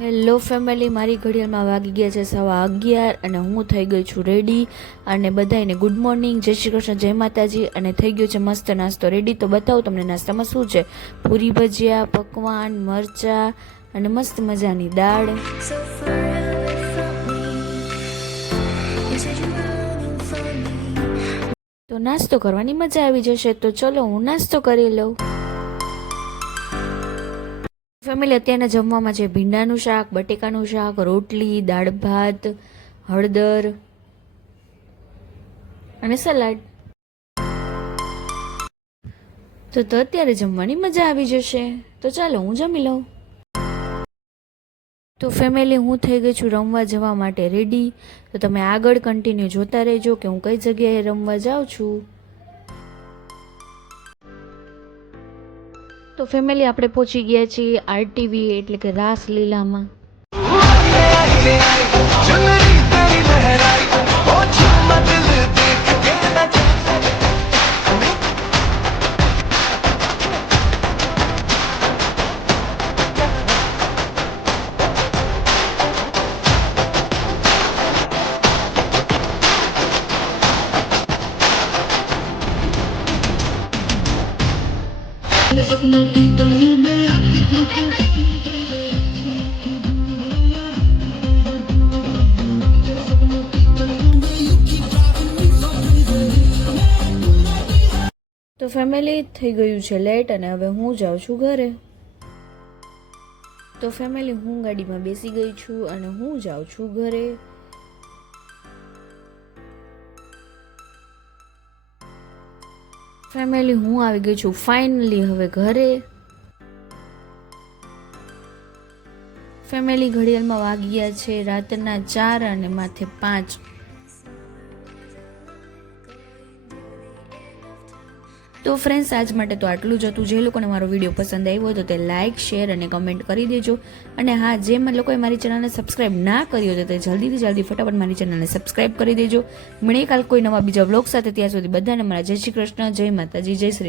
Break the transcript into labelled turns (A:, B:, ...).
A: Hello family મારી ઘડિયાળમાં વાગી ગયા છે સવા અગિયાર અને હું થઈ ગઈ છું રેડી અને બધાને ગુડ મોર્નિંગ જય શ્રી કૃષ્ણ જય માતાજી અને થઈ ગયો છે મસ્ત નાસ્તો. રેડી તો બતાવું તમને નાસ્તામાં શું છે? પૂરી ભજીયા પકવાન મરચા અને મસ્ત મજાની દાળ. તો નાસ્તો કરવાની મજા આવી જશે તો ચલો હું નાસ્તો કરી લઉં. ફેમિલી અત્યારના જમવામાં છે ભીંડાનું શાક, બટેકાનું શાક, રોટલી, દાળ ભાત, હળદર અને સલાડ. તો તો અત્યારે જમવાની મજા આવી જશે. તો ચાલો હું જમી લઉં. તો ફેમિલી, હું થઈ ગઈ છું રમવા જવા માટે રેડી તો તમે આગળ કન્ટિન્યુ જોતા રહેજો કે હું કઈ જગ્યાએ રમવા જાઉં છું. તો ફેમિલી આપણે પહોંચી ગયા છીએ આરટીવી એટલે કે રાસલીલામાં. તો ફેમિલી થઈ ગયું છે લેટ અને હવે હું જાઉં છું ઘરે. તો ફેમિલી હું ગાડીમાં બેસી ગઈ છું અને હું જાઉં છું ઘરે. ફેમિલી હું આવી ગઈ છું. ફાઇનલી હવે ઘરે. ફેમિલી ઘડિયાળમાં વાગ્યા છે રાતના ચાર અને માથે પાંચ. તો ફ્રેન્ડ્સ આજ માટે તો આટલું જ હતું. જે લોકોને મારો વીડિયો પસંદ આવ્યો તો તે લાઇક શેર અને કમેન્ટ કરી દેજો. અને હા જે લોકોએ મારી ચેનલને સબસ્ક્રાઇબ ના કરી હોય તો તે જલ્દીથી જલ્દી ફટાફટ મારી ચેનલને સબસ્ક્રાઇબ કરી દેજો. મને કાલ કોઈ નવા બીજા બ્લોગ સાથે. ત્યાં સુધી બધાને મારા જય શ્રી કૃષ્ણ, જય માતાજી, જય શ્રી